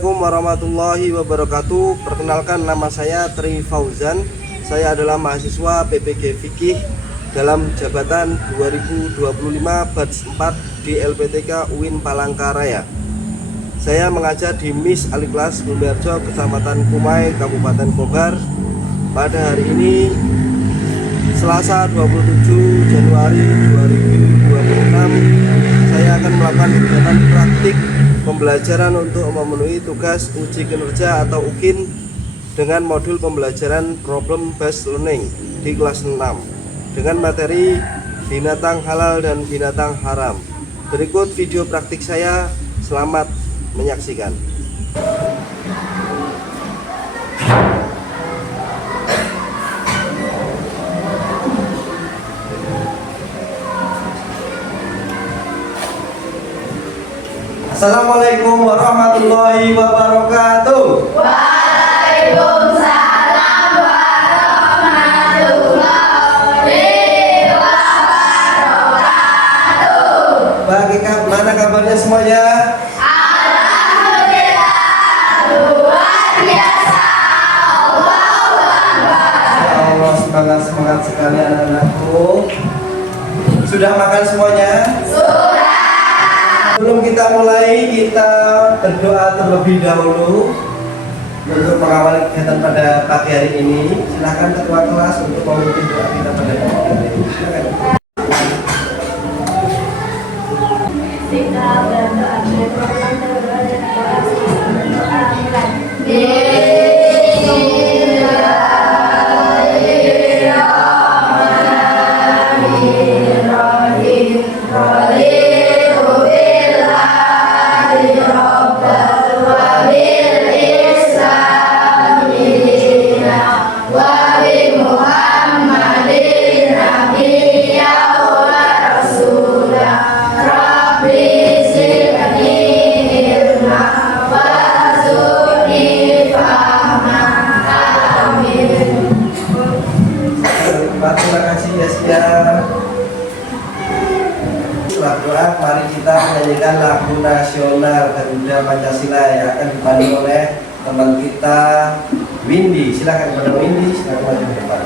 Assalamualaikum warahmatullahi wabarakatuh. Perkenalkan, nama saya Tri Fauzan. Saya adalah mahasiswa PPG Fikih dalam jabatan 2025 batch 4 di LPTK UIN Palangkaraya. Saya mengajar di MIS Al-Ikhlas Bumberjo, Kecamatan Kumai, Kabupaten Bogor. Pada hari ini Selasa 27 Januari 2026, saya akan melakukan kegiatan praktik pembelajaran untuk memenuhi tugas uji kinerja atau UKIN dengan modul pembelajaran Problem Based Learning di kelas 6 dengan materi binatang halal dan binatang haram. Berikut video praktik saya, selamat menyaksikan. Assalamualaikum warahmatullahi wabarakatuh. Waalaikumsalam warahmatullahi wabarakatuh. Bagaimana kabarnya semuanya? Alhamdulillah, luar biasa. Allahu Akbar. Ya Allah, semangat sekali anak-anakku. Sudah makan semuanya? Sudah. Sebelum kita mulai, kita berdoa terlebih dahulu untuk mengawali kegiatan pada pagi hari ini. Silakan ketua kelas untuk memimpin doa kita pada pagi hari ini. Silakan. Terima kasih ya sekian. Setelah doa, mari kita menyanyikan lagu nasional Garuda Pancasila yang akan dipandu oleh teman kita Windy. Silakan kepada Windy, silakan maju ke depan.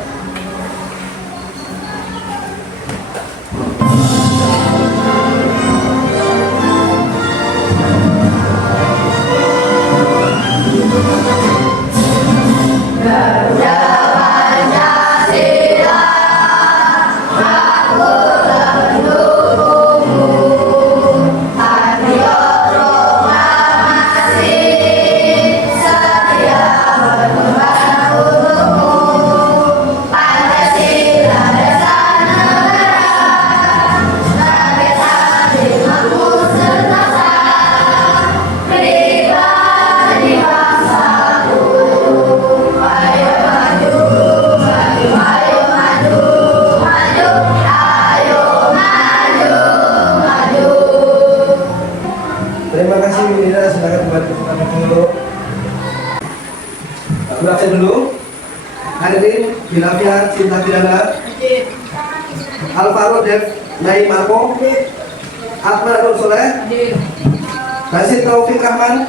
Terima kasih Windy, silakan kembali ke tempat dulu. Aku absen dulu. Hadirin, Bilafia Cinta Kirana, Alvaro Dev Nai Marco, Akbar Nur Soleh, Nasir Taufik Rahman,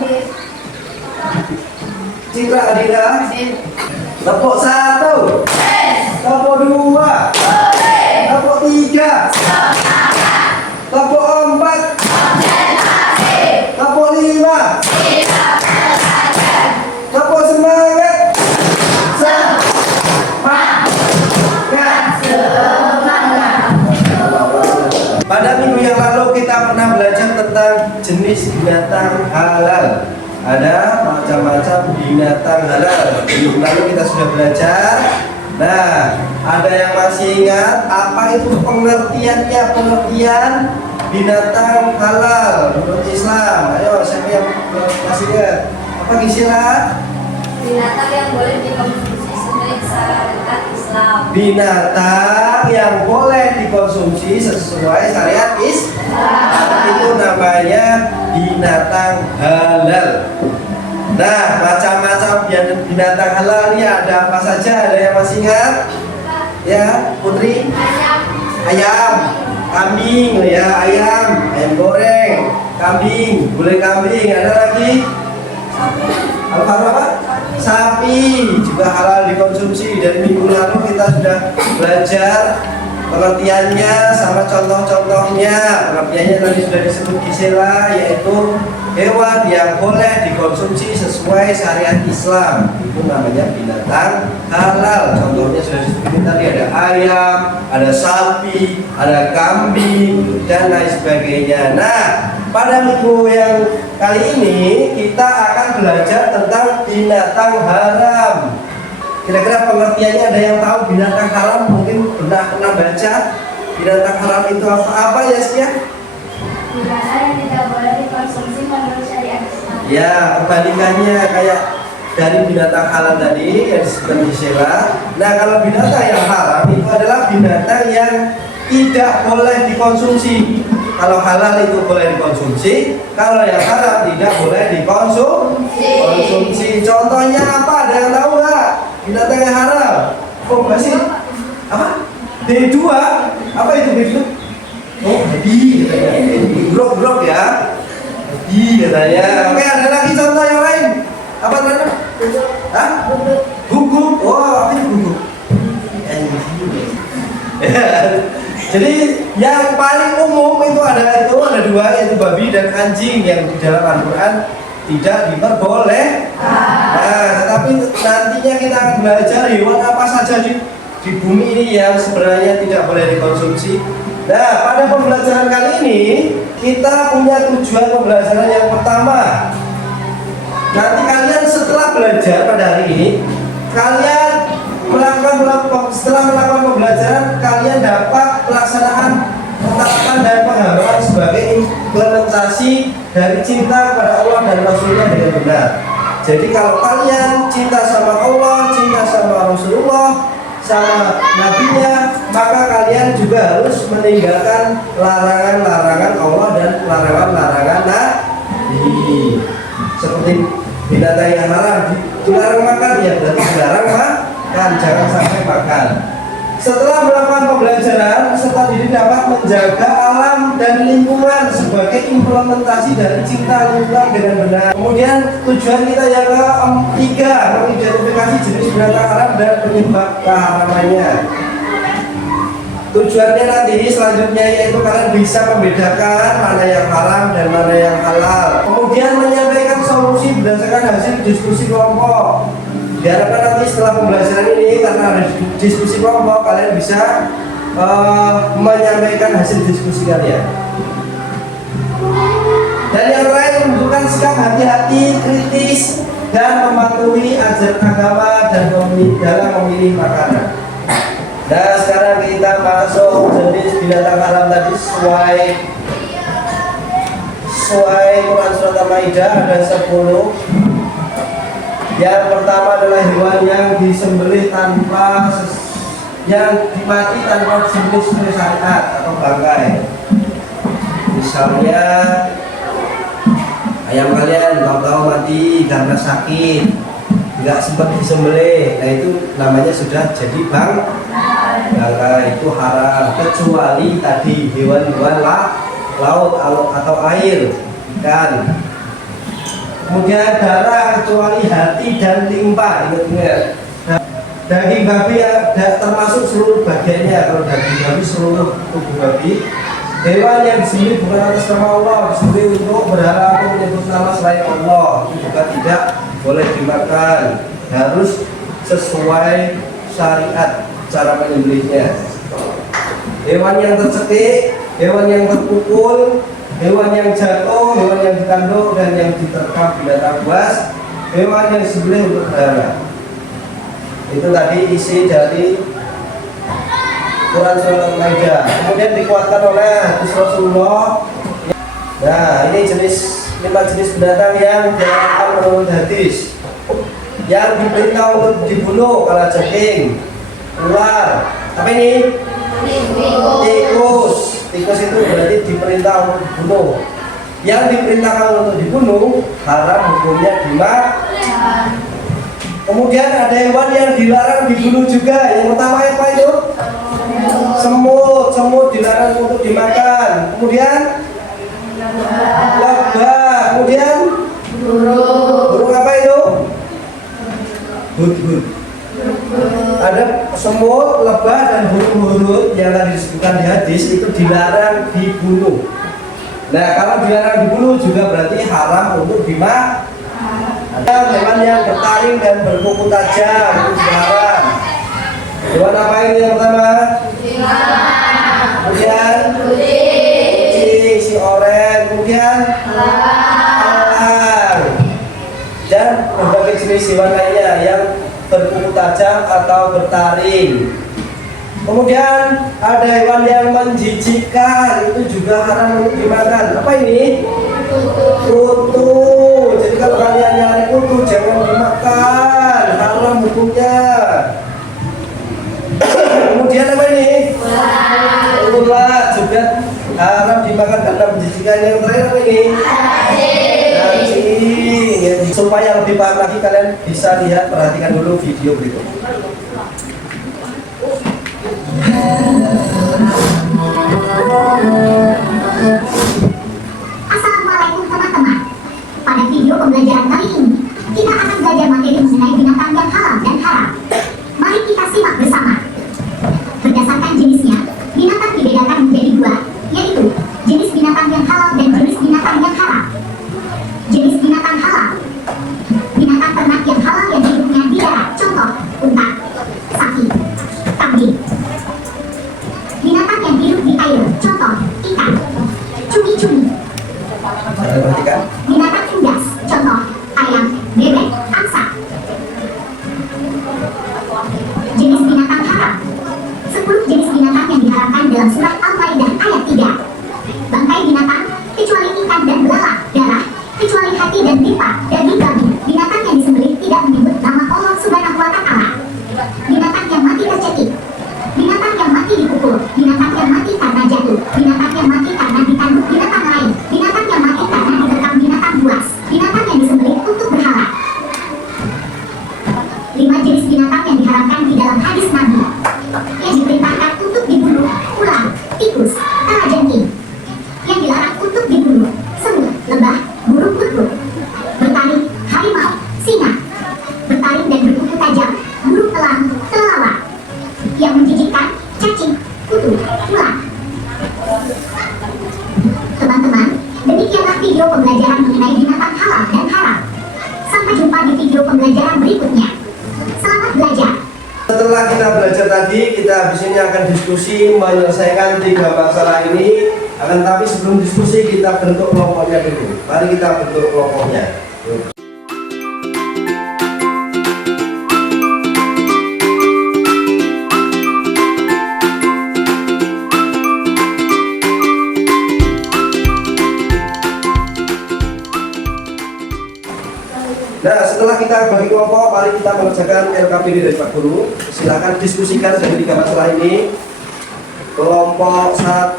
Citra Adina, tepuk 1, tepuk 2, tepuk 3, tepuk 4, tepuk 5, tepuk semangat, Pada minggu yang lalu kita pernah belajar tentang jenis binatang halal. Ada macam-macam binatang halal. Minggu lalu kita sudah belajar. Nah, ada yang masih ingat apa itu pengertiannya, pengertian binatang halal menurut Islam? Ayo, siapa yang masih ingat? Apa istilah? Binatang yang boleh dikonsumsi sesuai syariat Islam. Binatang yang boleh dikonsumsi sesuai syariat Islam. Itu namanya binatang halal. Nah, macam-macam binatang halal ini ada apa saja? Ada yang masih ingat? Ya, Putri? Ayam, kambing, ya ayam goreng, kambing, gulai kambing. Ada lagi? Al-Faru apa? Sapi juga halal dikonsumsi. Dari minggu lalu kita sudah belajar pengertiannya sama contoh-contohnya. Pengertiannya tadi sudah disebut Gisela, yaitu hewan yang boleh dikonsumsi sesuai syariat Islam. Itu namanya binatang halal. Contohnya sudah disebut tadi, ada ayam, ada sapi, ada kambing, dan lain sebagainya. Nah, pada minggu yang kali ini kita akan belajar tentang binatang haram. Kira-kira pengertiannya ada yang tahu binatang haram? Mungkin pernah baca binatang haram itu apa ya, Sia? Binatang yang tidak boleh dikonsumsi menurut syariat Islam. Ya, kebalikannya kayak dari binatang halal tadi yang disebut Gisela. Nah, kalau binatang yang haram itu adalah binatang yang tidak boleh dikonsumsi. Kalau halal itu boleh dikonsumsi, kalau yang haram tidak boleh dikonsumsi. Contohnya apa? Ada yang tahu nggak? Binatang yang haram? Oh, masih apa? B2? Apa itu B2? Oh, babi katanya. Brok ya. Babi katanya. Oke, ada lagi contoh yang lain. Apa namanya? Hah? Guguk. Oh, apa itu guguk? Jadi yang paling umum itu ada dua, yaitu babi dan anjing, yang di dalam Al-Quran tidak diperboleh. Nah, tetapi nantinya kita akan belajar hewan apa saja di bumi ini yang sebenarnya tidak boleh dikonsumsi. Nah, pada pembelajaran kali ini kita punya tujuan pembelajaran yang pertama. Nanti kalian setelah belajar pada hari ini, kalian setelah melakukan pembelajaran, kalian dapat pelaksanaan penetapan dan pengamalan sebagai implementasi dari cinta kepada Allah dan Rasulnya dengan benar. Jadi kalau kalian cinta sama Allah, cinta sama Rasulullah, sama Nabinya, maka kalian juga harus meninggalkan larangan-larangan Allah dan larangan-larangan Nabi. Seperti binatang yang haram dilarang makan, ya berarti dilarang makan, jangan sampai makan. Setelah melakukan pembelajaran, peserta didik dapat menjaga alam dan lingkungan sebagai implementasi dari cinta lingkungan dengan benar. Kemudian tujuan kita yang ketiga, mengidentifikasi jenis binatang haram dan penyebab keharamannya. Tujuannya nanti selanjutnya yaitu kalian bisa membedakan mana yang haram dan mana yang halal. Kemudian menyampaikan solusi berdasarkan hasil diskusi kelompok. Diharapkan nanti setelah pembelajaran ini, karena ada diskusi kelompok, kalian bisa menyampaikan hasil diskusi kalian. Dan yang terakhir, menunjukkan sikap hati-hati, kritis, dan mematuhi ajaran agama dan dalam memilih makanan. Nah, sekarang kita masuk jenis binatang haram tadi sesuai Quran Surat Al-Maidah ada 10. Yang pertama adalah hewan yang disembelih yang dimati tanpa disembelih sesuai syariat atau bangkai. Misalnya ayam kalian tahu mati karena sakit, nggak sempat disembelih, nah itu namanya sudah jadi bangkai, itu haram. Kecuali tadi hewan-hewan laut atau air, ikan. Kemudian darah kecuali hati dan limpa, ingat-ingat. Daging babi ya termasuk seluruh bagiannya. Kalau daging babi seluruh tubuh babi. Hewan yang disembelih bukan atas nama Allah, disembelih untuk berhala atau menyebut nama selain Allah, itu juga tidak boleh dimakan. Harus sesuai syariat cara menyembelihnya. Hewan yang tercekik, hewan yang terpukul, hewan yang jatuh, hewan yang ditanduk, dan yang diterkam binatang buas, hewan yang disembelih untuk berhala. Itu tadi isi dari Quran Surat Al-Maidah. Kemudian dikuatkan oleh hadis Rasulullah. Nah, ini 5 jenis binatang yang dilakukan menurut hadis. Yang diperintah untuk dibunuh kalau cacing, ular. Apa ini? Tikus. Tikus itu berarti diperintah untuk dibunuh. Yang diperintahkan untuk dibunuh haram hukumnya dimakan. Kemudian ada hewan yang dilarang dibunuh juga. Yang pertama apa itu? Semut dilarang untuk dimakan. Kemudian lebah. Kemudian burung semut, lebah, dan hurut-hurut yang tadi disebutkan di hadis itu dilarang dibunuh. Nah, kalau dilarang dibunuh juga berarti haram untuk dimakan. Hewan yang bertaring dan berkuku tajam itu juga haram. Hewan apa ini yang pertama? Kemudian kucing, si oren, kemudian elang, dan berbagai jenis hewan lainnya yang berkuku tajam atau bertaring. Kemudian ada hewan yang menjijikkan, itu juga haram untuk dimakan. Apa ini? Kutu. Jadi kalau kalian nyari kutu jangan dimakan, haram hukumnya. Kemudian apa ini? Ulat juga haram dimakan karena menjijikkan. Yang terakhir apa ini? Anjing. Supaya lebih paham lagi kalian bisa lihat, perhatikan dulu video berikut. Assalamualaikum teman-teman. Pada video pembelajaran kali ini, kita akan belajar materi mengenai binatang yang halal dan haram. Mari kita simak bersama. Berdasarkan jenisnya, binatang dibedakan menjadi dua, yaitu jenis binatang yang halal dan jenis binatang yang haram. Jenis binatang halal: binatang ternak yang halal yang hidupnya di darat, contoh unta, sapi, kambing. Binatang yang hidup di air, contoh ikan, cumi-cumi. Binatang unggas, contoh ayam, bebek, angsa. Jenis binatang haram: 10 jenis binatang yang diharamkan dalam surat Al-Maidah ayat 3. Bangkai binatang, kecuali ikan dan belalang, darah, kecuali hati dan limpa, daging babi. Binatang yang disembelih tidak menyebut nama Allah Subhanahu wa Ta'ala. Binatang yang mati tercekik, binatang yang mati dipukul, binatang yang mati karena jatuh, binatang yang mati karena ditanduk binatang lain, binatang yang mati karena diterkam binatang buas, binatang yang disembelih untuk berhala. 5 jenis binatang yang diharamkan di dalam hadis Nabi, yang diperintahkan untuk dibunuh: ular, tikus, kalajengking. Yang dilarang untuk dibunuh: semut, lebah, burung kutub, bertaring, harimau, singa, bertaring dan berkuku tajam, burung elang, kelelawar. Yang menjijikkan: cacing, kutu, ulat. Teman-teman, demikianlah video pembelajaran mengenai binatang halal dan haram. Sampai jumpa di video pembelajaran berikutnya. Selamat belajar. Setelah kita belajar tadi, kita habis ini akan diskusi menyelesaikan 3 masalah ini. Akan tapi sebelum diskusi kita bentuk kelompoknya dulu. Mari kita bentuk kelompoknya. Nah, setelah kita bagi kelompok, mari kita mengerjakan LKPD dari Pak Guru. Silakan diskusikan dari 3 masalah ini. Kelompok 1,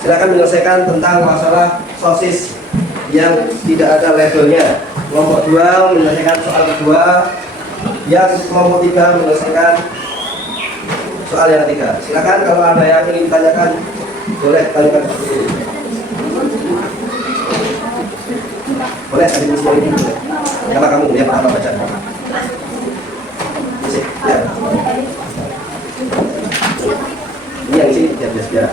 silakan menyelesaikan tentang masalah sosis yang tidak ada labelnya. Kelompok 2 menyelesaikan soal kedua. Yang kelompok 3 menyelesaikan soal yang ketiga. Silakan kalau ada yang ingin ditanyakan, boleh tanyakan Pak Guru. Boleh ada di sini ini boleh. Karena kamu lihat apa baca. Ya. Ini yang sini biar.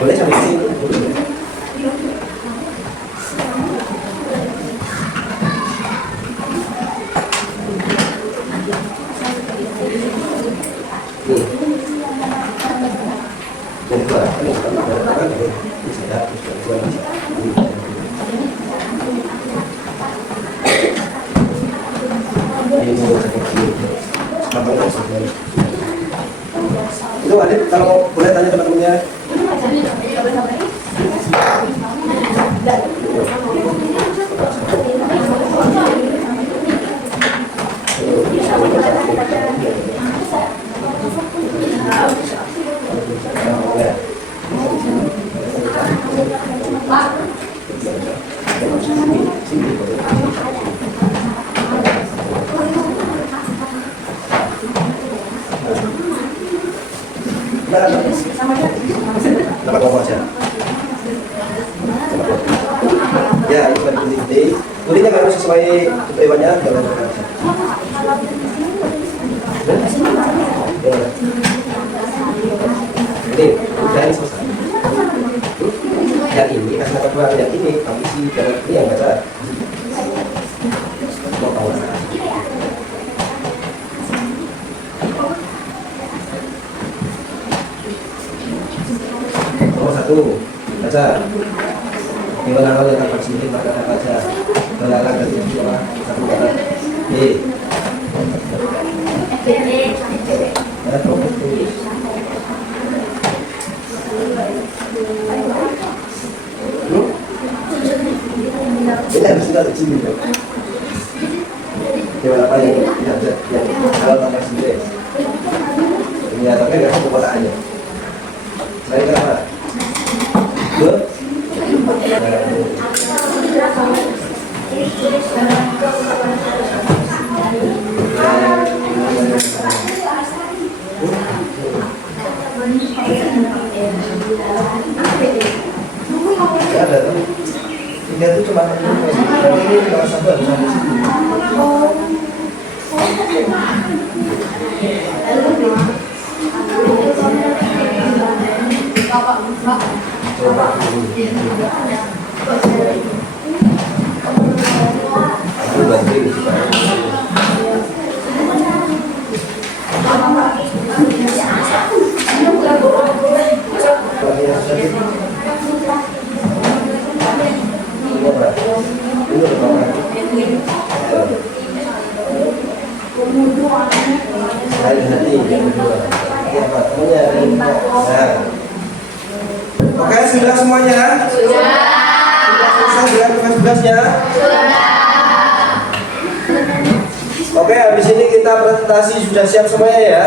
Boleh sampai sini. Itu Adit, kalau boleh tanya teman-temannya. Nama kelompok aja. Ya, ini kan gunting. Guntingnya harus sesuai keperluannya, jangan terkacau. Ya. Ini, dari selesai. Yang ini, kasih nama dua yang ini, kamu isi jalan ini yang baca. Mau tahu? Nomor 1, baca. Gimana kalau yang dapat sini maka baca. Belalang dari dua, satu kata. B. Ada problem tulis. Ini harus sudah kecil ya. Gimana apa yang kalau tambah sendiri. Ini tapi nggak satu kota aja. Selain kenapa? Dua. Ya ada tuh. Tiga itu cuma ini kalau satu harus sampai situ. Coba aku bantuin supaya Oke, sudah semuanya? Sudah selesai dengan tugas-tugasnya? Oke, habis ini kita presentasi sudah siap semuanya ya?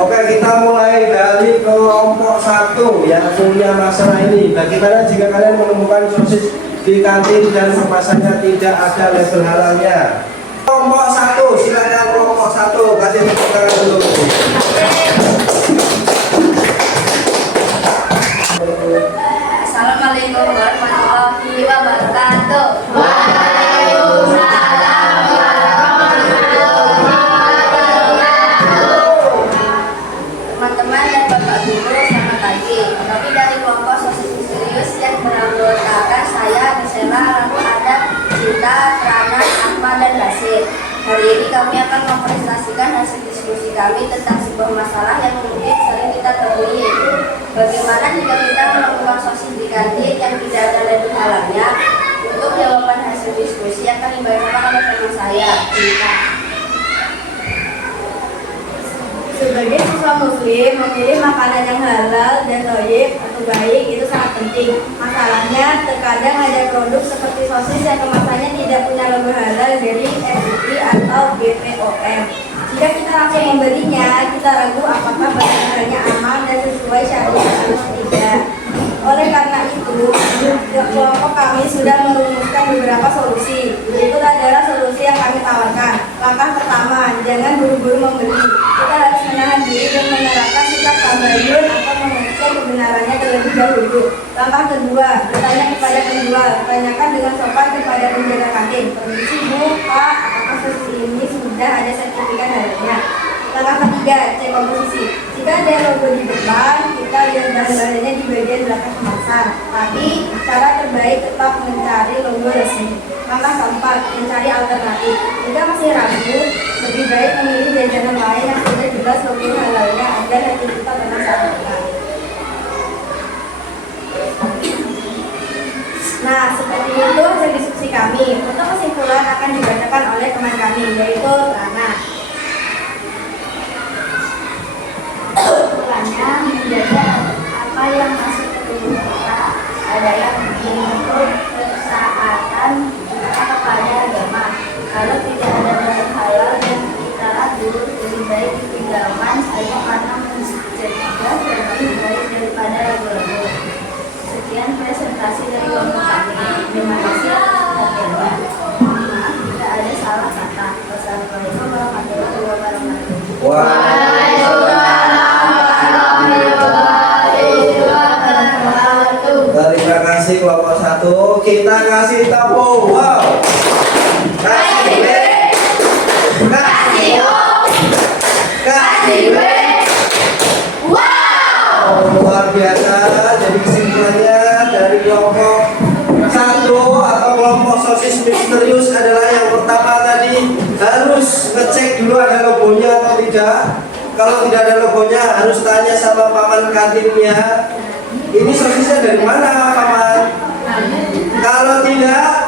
Oke, kita mulai dari kelompok 1 yang punya masalah ini. Bagaimana jika kalian menemukan sosis di kantin dan kemasannya tidak ada label halalnya? Kelompok 1, silakan kelompok 1, kasih tepuk tangan dulu. Assalamualaikum warahmatullahi wabarakatuh. Teman-teman dan Bapak Guru, selamat pagi. Kami dari kelompok sosis misterius yang beranggotakan saya, Bisela, Ratu, Adam, Cinta, Trana, Akma, dan Basir. Hari ini kami akan mempresentasikan hasil diskusi kami tentang sebuah masalah yang mungkin sering kita temui. Bagaimana jika kita melakukan sosis di kantin yang tidak ada label halalnya? Untuk jawaban hasil diskusi akan dibacakan oleh teman saya, Cinta. Sebagai siswa muslim, memilih makanan yang halal dan thayyib atau baik itu sangat penting. Masalahnya, terkadang ada produk seperti sosis yang kemasannya tidak punya logo halal dari MUI atau BPOM. Jika kita langsung membelinya, kita ragu apakah barang-barangnya aman dan sesuai syariat atau tidak. Oleh karena itu, kelompok kami sudah merumuskan beberapa solusi. Berikut adalah solusi yang kami tawarkan. Langkah pertama, jangan buru-buru membeli. Kita harus menahan diri dan menerapkan sikap tabayun atau mengecek kebenarannya terlebih dahulu. Langkah kedua, bertanya kepada penjual. Tanyakan dengan sopan kepada penjaga kantin. Permisi Bu, Pak, apakah sosis ini sudah ada sertifikat halalnya? Langkah ketiga, cek komposisi. Jika ada logo di depan, kita lihat bahan-bahannya di bagian belakang kemasan. Tapi cara terbaik tetap mencari logo resmi. Langkah keempat, mencari alternatif. Jika masih ragu, lebih baik memilih jajanan lain yang sudah jelas logo halalnya agar hati kita tenang saat makan. Nah, seperti itu hasil diskusi kami. Untuk kesimpulan akan dibacakan oleh teman kami, yaitu Rana. Menjaga apa yang masuk ke tubuh kita, ada yang untuk kesehatan kita kepada agama. Kalau tidak ada barang halal dan kita ragu, lebih baik ditinggalkan saja karena mencegah lebih baik daripada ragu-ragu. Sekian presentasi dari kelompok kami. Terima kasih atas perhatiannya. Maaf jika ada salah kata. Wassalamualaikum warahmatullahi wabarakatuh. Terima satu, kita kasih tepuk. Wow. Kasih W. Kasih O. Kasih W. Wow. Luar biasa. Jadi kesimpulannya dari kelompok satu atau kelompok sosis misterius adalah yang pertama tadi harus ngecek dulu ada logonya atau tidak. Kalau tidak ada logonya harus tanya sama paman kantinnya. Ini sosisnya dari mana paman? Kalau tidak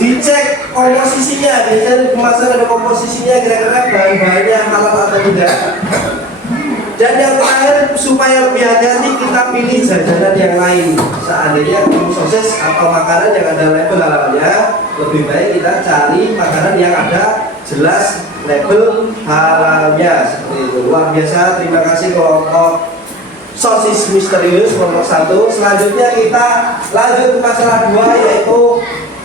dicek komposisinya, biasanya kemasan ada komposisinya kira-kira bahan-bahannya halal atau tidak. Dan yang terakhir supaya lebih hati-hati kita pilih jajanan yang lain. Seandainya sosis atau makanan yang ada label halalnya, lebih baik kita cari makanan yang ada jelas label halalnya. Seperti itu. Luar biasa. Terima kasih kelompok sosis misterius kelompok 1. Selanjutnya kita lanjut ke masalah 2, yaitu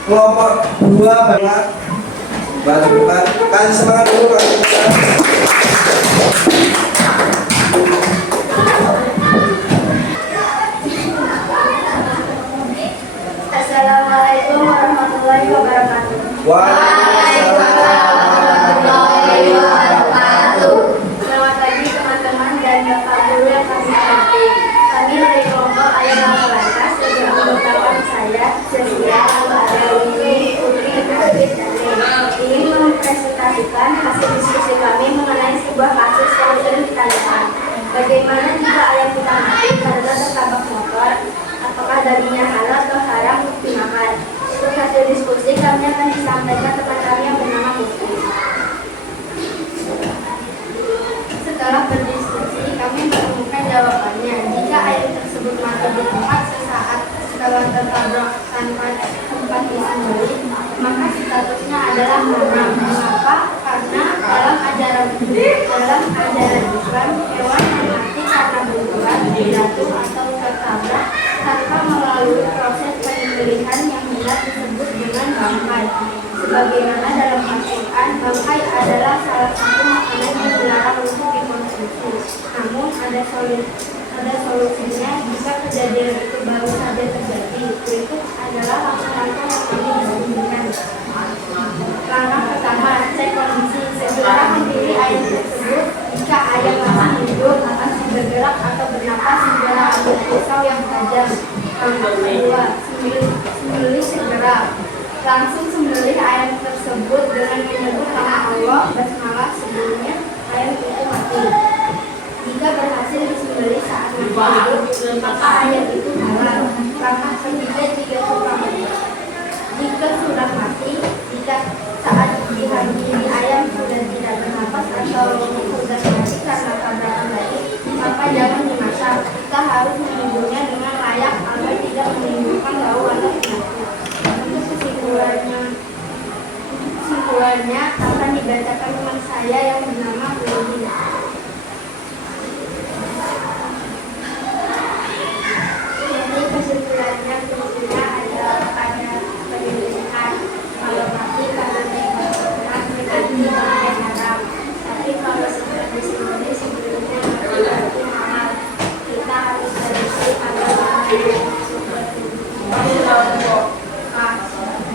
kelompok 2 baju depan. Kasih semangat dulu kasih semangat. Assalamualaikum warahmatullahi wabarakatuh. Waalaikumsalam warahmatullahi wabarakatuh. Selamat pagi teman-teman dan bapak guru yang kami hormati. Kami dari kelompok Ayah Lama Lantas segera mengucapkan saya Cecilia Alwini Putri David ingin mempresentasikan hasil diskusi kami mengenai sebuah kasus yang sering kita lihat. Bagaimana jika ayam kita mati karena tertabrak motor? Apakah dagingnya halal atau haram untuk dimakan? Untuk hasil diskusi kami akan disampaikan teman kami yang bernama Putri. Setelah berdiskusi, kami menemukan jawabannya. Jika ayam tersebut mati di tempat sesaat setelah tertabrak tanpa sempat disembelih, maka statusnya adalah haram. Mengapa? Karena dalam ajaran Islam, hewan yang mati karena benturan, jatuh atau tertabrak tanpa melalui proses penyembelihan yang benar disebut dengan bangkai. Sebagaimana dalam Al-Quran, bangkai adalah salah satu makanan yang dilarang untuk dikonsumsi. Namun ada solusinya jika kejadian itu baru saja terjadi. Berikut adalah langkah-langkah yang kami diskusikan. Langkah pertama, cek kondisi. Segera memilih ayam tersebut. Jika ayam masih hidup, masih bergerak atau bernapas, segera ambil pisau yang tajam. Langkah kedua, sembelih segera. Langsung sembelih ayam tersebut dengan menyebut nama Allah basmalah sebelumnya ayam itu mati. Jika berhasil disembelih saat masih hidup, maka ayam itu halal. Langkah ketiga, jika sudah mati, jika saat dihamili ayam sudah tidak bernapas atau sudah mati karena tabrakan tadi, maka jangan dimasak. Kita harus menunggunya dengan layak agar tidak menimbulkan bau atau penyakit. Untuk kesimpulannya akan dibacakan teman saya yang bernama Ludi. Jadi kesimpulannya fungsinya adalah pada penyembelihan. Kalau mati karena terkena berarti haram. Tapi kalau sudah disembelih sebelumnya berarti halal. Kita harus bersih agar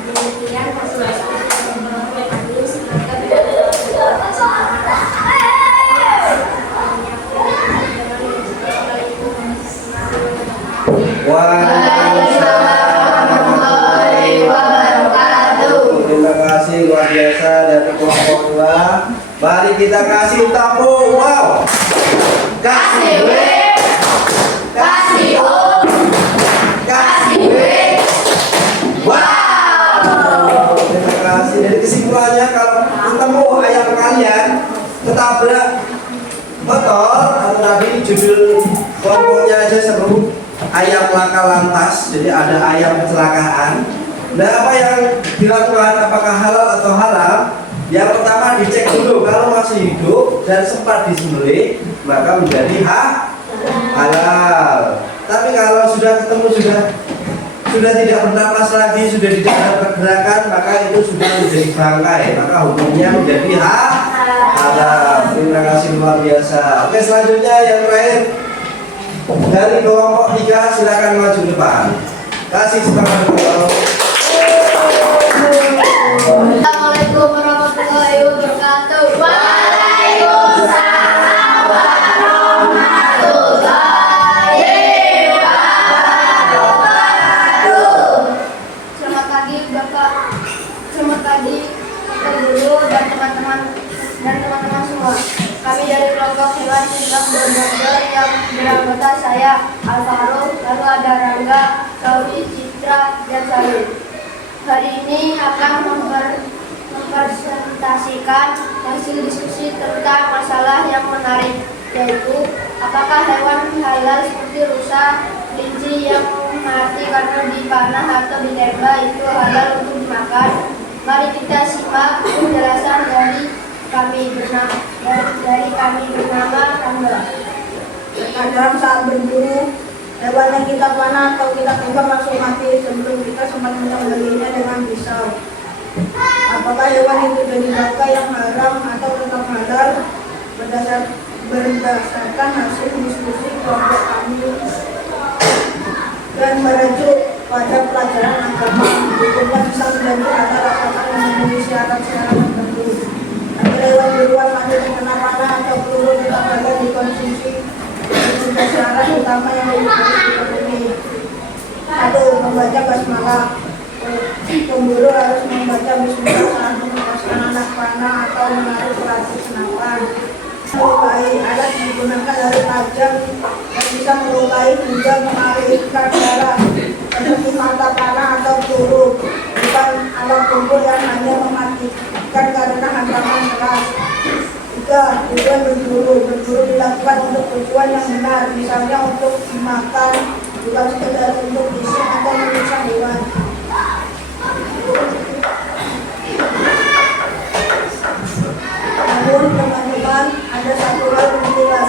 demikian hasil Terima kasih luar biasa dari kelompok 2. Mari kita kasih tepuk. Wow. Kasih W. Kasih O. Kasih W. Wow. Terima kasih. Dari kesimpulannya kalau ketemu ayam kalian ketabrak motor atau tadi judul kelompoknya aja seru ayam laka lantas, jadi ada ayam kecelakaan. Nah, apa yang dilakukan, apakah halal atau haram? Yang pertama dicek dulu, kalau masih hidup dan sempat disembelih maka menjadi halal. Tapi kalau sudah ketemu sudah tidak bernapas lagi, sudah tidak ada pergerakan, maka itu sudah menjadi bangkai, maka hukumnya menjadi halal. Terima kasih luar biasa. Oke, selanjutnya yang terakhir dari kelompok 3 silakan maju depan. Kasih semangat. Assalamualaikum warahmatullahi wabarakatuh. Waalaikumsalam warahmatullahi wabarakatuh. Selamat pagi Bapak. Selamat pagi Bapak Guru dan teman-teman semua. Kami dari kelompok hewan Simak Bondor yang beranggota saya Alvaro, lalu ada Rangga, Sawi, Citra, dan Salim. Hari ini akan mempresentasikan hasil diskusi tentang masalah yang menarik, yaitu apakah hewan halal seperti rusa, kelinci yang mati karena dipanah atau ditembak itu halal untuk dimakan. Mari kita simak penjelasan dari kami bernama Rangga. Terkadang saat berburu, hewan yang kita panah atau kita tembak langsung mati sebelum kita sempat menyembelihnya dengan pisau. Apakah hewan itu jadi baka yang haram atau tetap halal? Berdasarkan hasil diskusi kelompok kami dan merujuk pada pelajaran agama, hukumnya bisa menjadi halal asalkan memenuhi syarat-syarat tertentu. Hewan buruan masih terkena panah atau peluru tetap halal dikonsumsi. Tiga syarat utama yang harus dipenuhi. 1. Membaca basmalah. Pemburu harus membaca bismillah saat melepaskan anak panah atau menarik perhati senapan. Melukai alat yang digunakan harus tajam dan bisa melukai hingga mengalirkan darah seperti mata panah atau peluru. Bukan alat tempur yang hanya mematikan karena hantaman keras. 3. Tujuan berburu dilakukan untuk tujuan yang benar, misalnya untuk dimakan, bukan sekedar untuk bising atau merusak hewan. Namun teman-teman, ada satu hal yang jelas,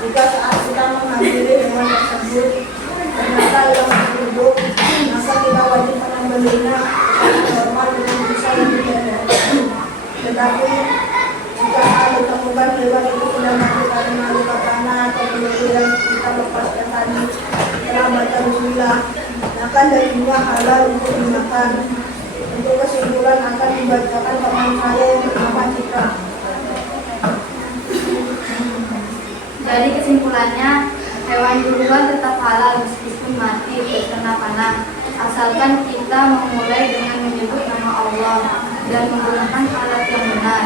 jika saat kita mengambil hewan tersebut ternyata yang tersebut, maka kita wajib menyembelihnya normal dengan bisa lebih banyak. Tetapi jika saat ditemukan hewan itu sudah mati karena luka panah atau peluru yang kita lepaskan tadi setelah baca bismillah, maka dagingnya halal untuk dimakan. Untuk kesimpulan akan dibacakan teman saya yang bernama Citra. Dari kesimpulannya, hewan buruan tetap halal meskipun mati terkena panah, asalkan kita memulai dengan menyebut nama Allah dan menggunakan alat yang benar.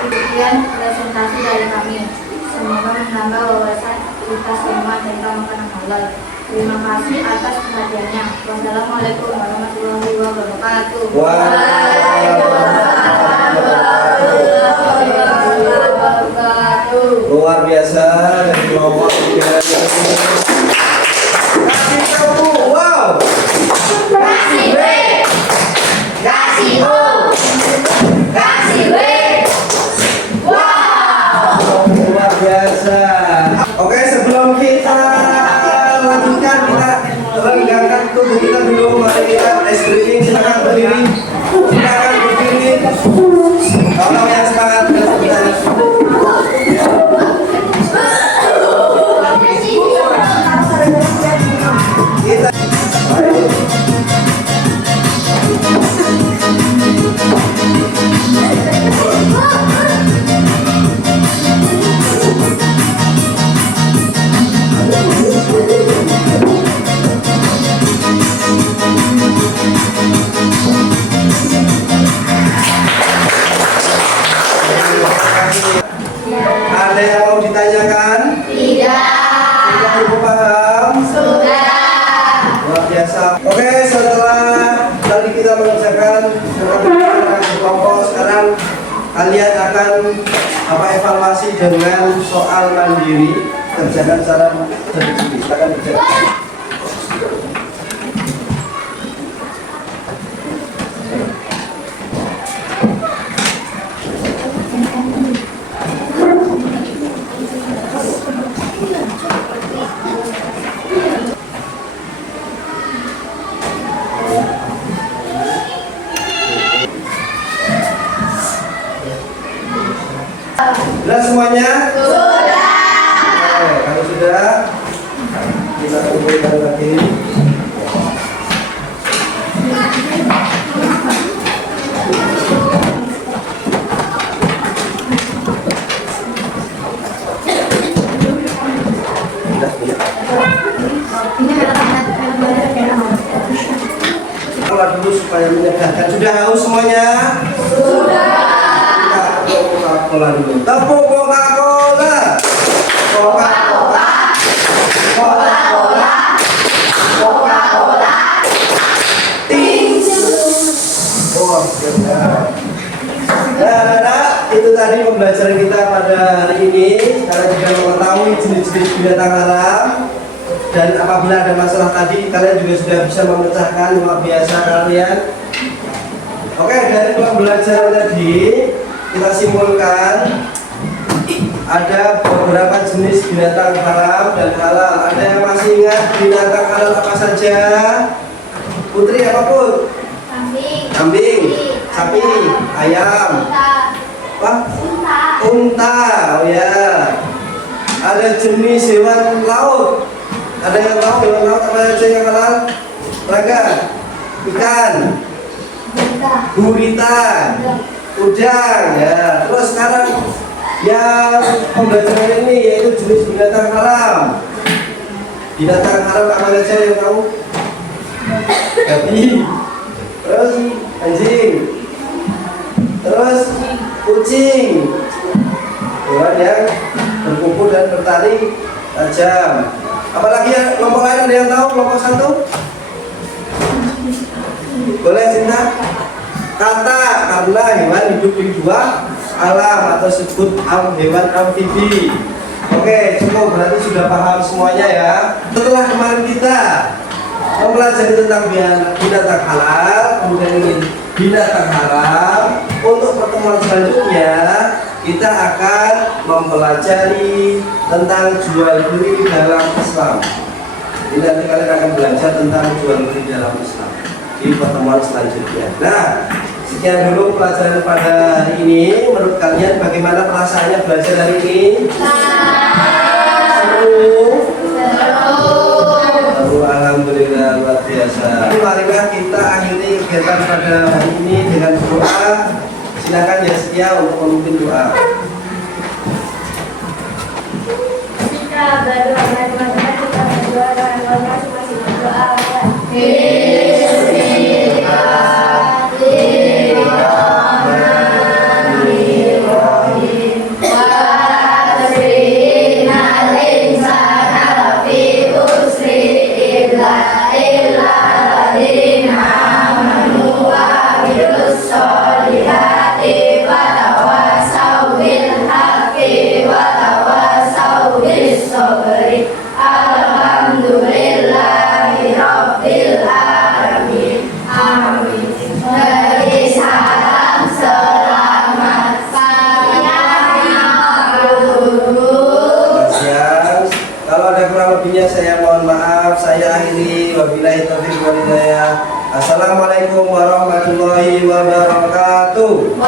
Demikian presentasi dari kami. Semoga menambah wawasan kita semua tentang makanan halal. Terima kasih atas perhatiannya. Wassalamualaikum warahmatullahi wabarakatuh. Luar biasa dari kelompok kasih kamu, wow. Kasih W, kasih O, kasih W. Wow. Luar biasa. Oke, sebelum kita lanjutkan, kita renggangkan tubuh kita dulu. Mari kita ice breathing. Silakan berdiri. Silakan berdiri. Kalau yang semangat kita ada yang mau ditanyakan? Tidak. Sudah cukup paham? Sudah. Luar biasa. Oke, setelah tadi kita mengerjakan kelompok, sekarang kalian akan evaluasi dengan soal mandiri, kerjakan secara sendiri. Silakan kerjakan. Sudah semuanya? Sudah. Oke, kalau sudah, kita kumpulkan lagi. Coca-Cola dulu supaya menyegarkan. Sudah haus semuanya? Sudah. Kita tepuk Coca-Cola dulu. Tepuk Coca-Cola. Coca-Cola. Coca-Cola. Coca-Cola. Ting. Oh, ya. Nah, itu tadi pembelajaran kita pada hari ini. Kalian juga mengetahui jenis-jenis binatang haram. Dan apabila ada masalah tadi, kalian juga sudah bisa memecahkan luar biasa kalian. Oke, dari pembelajaran tadi kita simpulkan ada beberapa jenis binatang haram dan halal. Ada yang masih ingat binatang halal apa saja? Putri apa Put? Kambing, sapi, ayam, apa? Unta. Oh ya. Ada jenis hewan laut. Ada yang tahu hewan laut apa saja yang halal? Raga, ikan, gurita, udang. Ya. Terus sekarang yang pembelajaran ini yaitu jenis binatang haram. Binatang haram apa saja yang tahu? Babi. Terus anjing, terus kucing, hewan yang berkuku dan bertaring tajam. Apalagi ya, kelompok lain ada yang tahu kelompok satu? Boleh Cinta? Kata, karena hewan hidup di dua alam atau disebut hewan amfibi. Oke, cukup, berarti sudah paham semuanya ya. Setelah kemarin kita mempelajari tentang binatang halal, kemudian ini binatang haram. Untuk pertemuan selanjutnya kita akan mempelajari tentang jual beli dalam Islam. Ini nanti kalian akan belajar tentang jual beli dalam Islam di pertemuan selanjutnya. Nah, sekian dulu pelajaran pada hari ini. Menurut kalian bagaimana perasaannya belajar hari ini? Seru. Alhamdulillah, luar biasa. Marilah kita akhiri kegiatan pada hari ini dengan doa. Silakan ya Setia untuk memimpin doa. Kita berdoa, teman-teman, kita berdoa dengan masing-masing berdoa. Saya mohon maaf, saya akhiri. Wabillahi taufiq wal hidayah. Assalamualaikum warahmatullahi wabarakatuh.